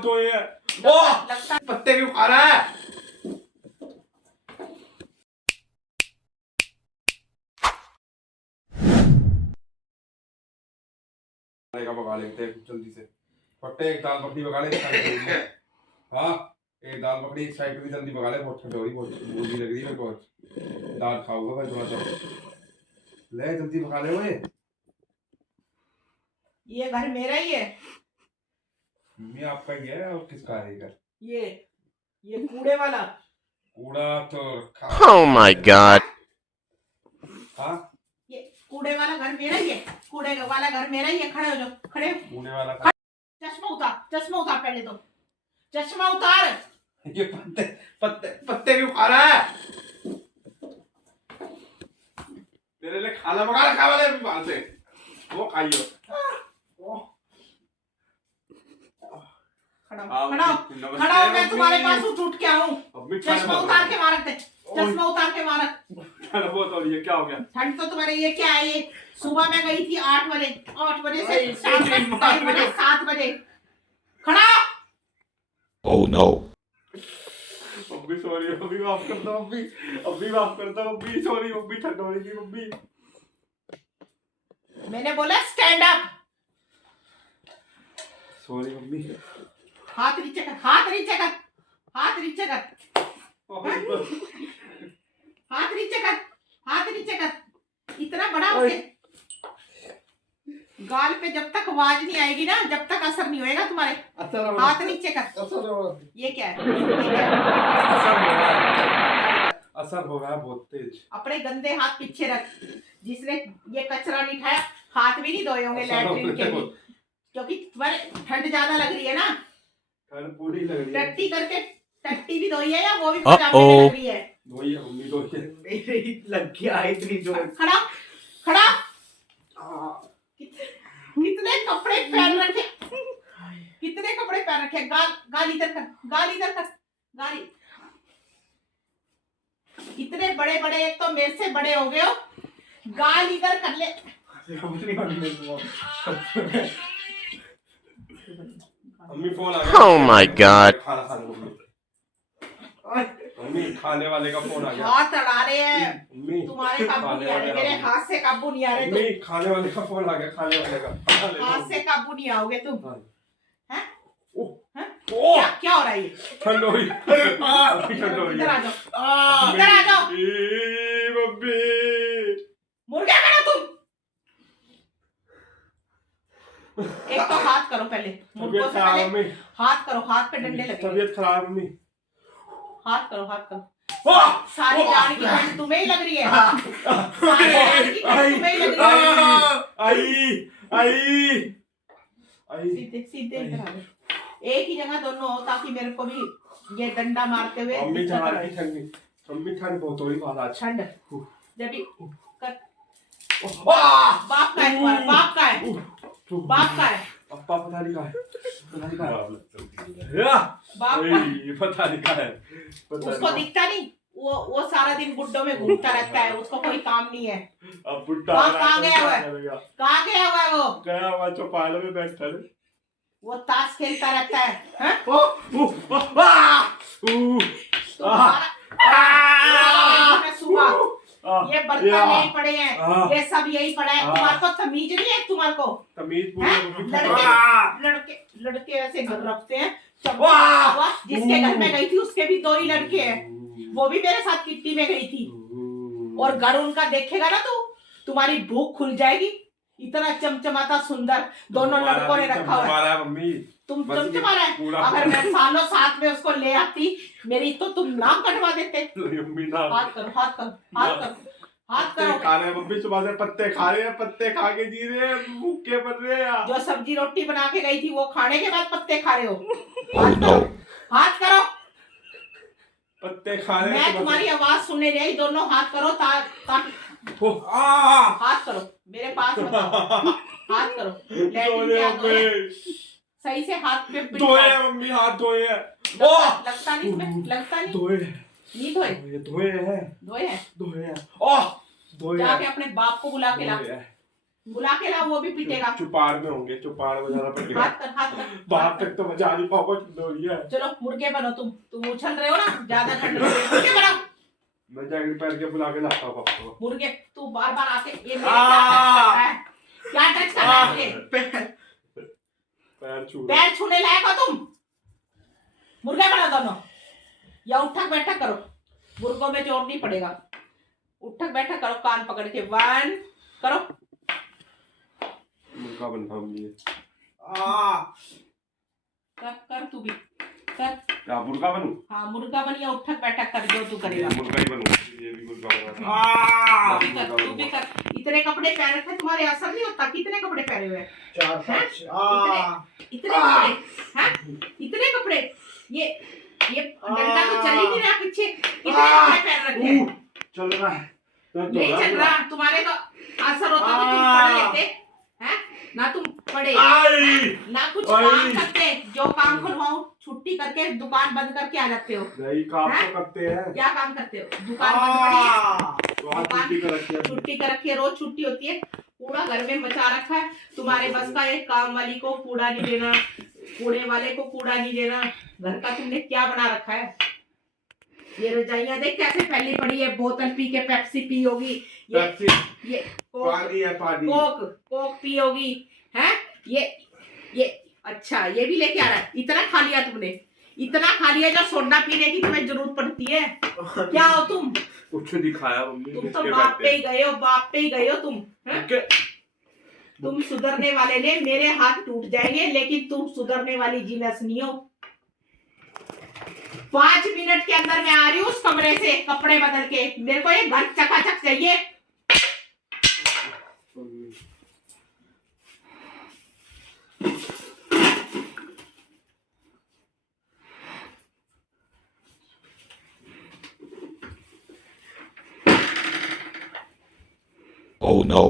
हाथ धोए हैं। ओह पत्ते क्यों खा रहा है? का पका लेते हैं जल्दी से। पट्टे एक दाल मखनी पका ले हाँ एक दाल मखनी एक साइड पे जल्दी पका ले। बहुत ठंड हो रही, बहुत भूख लग रही है मेरे को। दाल खाऊंगा मैं थोड़ा सा। ले जल्दी पका ले। वो ये घर मेरा ही है। मम्मी आपका ही है और किसका है घर? ये कूड़े वाला। कूड़ा तो Oh my God! हाँ ये कूड़े वाला घर मेरा ही है। कूड़े वाला घर मेरा ही है। खड़े हो जाओ, खड़े हो। कूड़े वाला चश्मा उतार पहले तो। चश्मा उतार। ये पत्ते पत्ते पत्ते क्यों खा रहा है? तेरे लिए खाना पका रखा वाले बाहर से, वो खाइयो। खड़ा हो, मैं तुम्हारे पास उठ के आऊं। चश्मा उतार के मारक दे, चश्मा उतार के मारक। वो तो ये क्या हो गया? ठंड तो तुम्हारे ये क्या है? ये सुबह में गई थी 8 बजे से शाम में 7 बजे। खड़ा। Oh no! Mummy sorry, mummy माफ कर दो। मम्मी माफ कर दो। मम्मी सॉरी, मम्मी ठंड हो रही थी। मम्मी मैंने बोला स्टैंड अप। Sorry mummy. हाथ नीचे कर, हाथ नीचे कर, हाथ नीचे कर, हाथ नीचे कर, हाथ नीचे कर। इतना बड़ा हो गया। गाल पे जब तक आवाज नहीं आएगी ना, जब तक असर नहीं होएगा तुम्हारे। हाथ नीचे कर। ये क्या है? असर हो रहा है बहुत तेज। अपने गंदे हाथ पीछे रख। जिसने ये कचरा नहीं उठाया, हाथ भी नहीं धोए होंगे लैट्रिन के भी, क्योंकि तुम्हारे ठंड ज्यादा लग रही है ना। ठंड पूरी लग रही है। टट्टी करके टट्टी भी धोई है या वो भी पजामे में लग रही है? धोई है मम्मी, धोई है। मेरी लग गया इतनी जोर। खड़ा खड़ा। कितने कपड़े पहन रखे, कितने कपड़े पहन रखे। गाल इधर कर, गाल इधर कर, गाली। इतने बड़े बड़े, एक तो मेरे से बड़े हो गए हो। गाल इधर कर ले। मम्मी फोन आ गया। Oh my God! खाना खा लो मम्मी, खाने वाले का फोन आ गया। हाथ अड़ा रहे हैं मम्मी, तुम्हारे, काबू नहीं आ रहे मेरे हाथ से, काबू नहीं आ रहे मम्मी खाने वाले का फोन आ गया। खाने वाले का हाथ से काबू नहीं आओगे तुम। हैं? ओह क्या हो रहा है ये? ठंड हो रही है। ठंड हो रही इधर है। आ जाओ, इधर आ जाओ। मम्मी मुर्गा बना तुम। एक तो हाथ करो पहले, मुर्गों से पहले हाथ करो। हाथ पे डंडे लगे। तबीयत खराब मम्मी। हाथ करो, हाथ करो। सारी जान की ठंड तुम्हें ही लग रही है। सारी जान की ठंड तुम्हें ही लग रही है। आई सीधे सीधे इधर आ जाओ। एक ही जगह दोनों हो, ताकि मेरे को भी ये डंडा मारते हुए मम्मी ठंड बहुत हो रही है आज। ठंड जब भी कर। बाप का है तुम्हारा, बाप का है, बाप का है। पापा पता नहीं कहाँ है, बाप पता का नहीं कहाँ है। उसको दिखता नहीं। वो सारा दिन गुड्डों में घूमता रहता है, उसको कोई काम नहीं है। अब बुड्ढा कहाँ गया हुआ है? कहाँ गया हुआ है वो? गया हुआ चौपाल में बैठा है। वो ताश खेलता रहता है। हैं? सुबह ये बर्तन यही पड़े हैं, ये सब यही पड़ा है। तुम्हारे को तमीज नहीं है? तुम्हारे को तमीज लड़के ऐसे घर रखते हैं। जिसके घर में गई थी उसके भी 2 ही लड़के हैं, वो भी मेरे साथ किट्टी में गई थी। और घर उनका देखेगा ना तो तुम्हारी भूख खुल जाएगी। इतना चमचमाता सुंदर दोनों लड़कों ने रखा हुआ है। मम्मी तुम चमचमा रहे। अगर मैं सालों साथ में उसको ले आती, मेरी तो तुम नाम कटवा देते। हाथ करो, हाथ करो, हाथ करो, हाथ करो। खा रहे हैं मम्मी, सुबह से पत्ते खा रहे हैं। पत्ते खा के जी रहे हैं, भूखे बन रहे हैं। जो सब्जी रोटी बना के गई थी वो खाने के बाद पत्ते खा रहे हो। हाथ करो, हाथ करो। पत्ते खा रहे हैं। मैं तुम्हारी आवाज सुनने रही। दोनों हाथ करो ताकि हाथ करो मेरे पास। हाथ करो। सही से हाथ पे धोए हैं मम्मी, हाथ धोए हैं। लगता नहीं तुम्हें? लगता नहीं? धोए नहीं धोए? धोए हैं, धोए हैं। धोए हैं। ओह धोए हैं। जाके अपने बाप को बुला के ला। बुला के लाओ, वो भी पीटेगा। चुपाड़ में होंगे, चुपाड़ में जाना पड़ेगा। हाथ कर। बाहर तक तो मजा नहीं पाओगे, डोरिया। चलो मुर्गे बनो, तुम उछल रहे हो ना, ज्यादा ठंड लग रही है, मुर्गे बनाओ। मैं जैकेट पहन के बुला के लाता हूँ पापा को। मुर्गे तू बार बार आके ये मेरे क्या टच कर रहा है? पैर छूने लायक हो तुम? मुर्गा बना दोनों, या उठक बैठक करो। मुर्गों में जोर नहीं पड़ेगा, उठक बैठक करो, कान पकड़ के 1 करो। मुर्गा बनता हूँ ये। कर तू भी कर। क्या मुर्गा बनूं? हाँ मुर्गा बन या उठक बैठक कर, जो तू करेगा। मुर्गा ही बनूं, ये भी मुर्गा बना। तू भी कर। इतने कपड़े पहन रखे तुम्हारे, असर नहीं होता? कितने कपड़े पहने हुए? 4-5। इतने कपड़े, हाँ इतने कपड़े। ये डंडा तो चल ही नहीं रहा पीछे, कितने कपड़े पहन रखे हैं? चल रहा है, नहीं चल रहा। तुम्हारे तो असर होता तो तुम पढ़ लेते हैं ना, तुम पढ़े ना कुछ काम करते। जो काम खुलवाऊं छुट्टी करके दुकान बंद करके आ जाते हो। नहीं काम तो करते हैं। क्या काम करते हो? दुकान बंद पड़ी है, छुट्टी कर रखी है, रोज छुट्टी होती है। कूड़ा घर में मचा रखा है, तुम्हारे बस का एक काम वाली को कूड़ा नहीं देना, कूड़े वाले को कूड़ा नहीं देना। घर का तुमने क्या बना रखा है? ये रजाइयां देख कैसे फैली पड़ी है, बोतल पी के पेप्सी पी होगी, ये पानी है, पानी कोक पी होगी, है ये अच्छा ये भी लेके आ रहा है। इतना खा लिया तुमने, इतना खा लिया जो सोडा पीने की तुम्हें जरूरत पड़ती है। क्या हो तुम? कुछ दिखाया मम्मी, तुम तो बाप पे ही गए हो, बाप पे ही गए हो तुम। तुम सुधरने वाले ने, मेरे हाथ टूट जाएंगे लेकिन तुम सुधरने वाली जिनस नहीं हो। 5 मिनट के अंदर मैं आ रही हूँ उस कमरे से कपड़े बदल के। मेरे को ये घर चकाचक चाहिए। Oh no.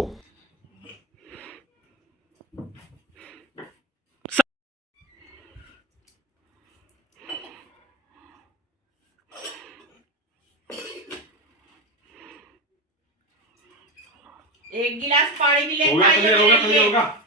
एक गिलास पानी भी लेके होगा, आइए मेरे लिए। होगा।